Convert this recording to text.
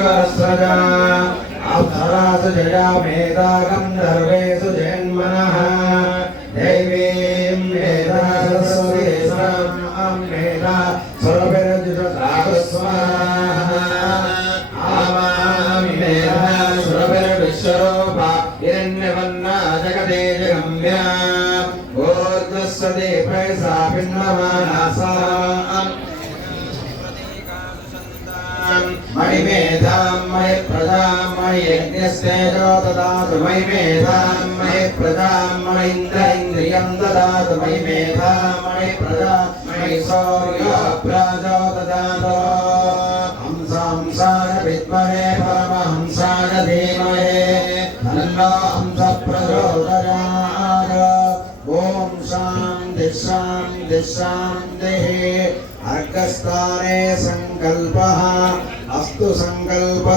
सहस्रजा अप्सरासु जया मेधा गन्धर्वेषु जन्मनः दैवीं मेधा सरस्वतीं मेधा सुरभिरजुषदास्वाहा आमामि मेधा सुरभिर्विश्वरूपा हिरण्यवन्ना जगते जगम्या ऊर्ध्वस्वते प्रयसा पिण्डमानासा मयि मेधां मयि प्रजां मयि यज्ञस्तेजो ददातु मयि मेधां मयि प्रजां मयि इन्द्र इन्द्रियं ददातु मयि मेधां मयि प्रजा मयि सौर्यो प्राजो ददातु हंसांसाय विद्महे परमहंसाय धीमहे तन्नो हंसः प्रचोदयात् ॐ शान्ति शान्ति शान्तिः अर्घस्थाने सङ्कल्पः అస్తు సంకల్ప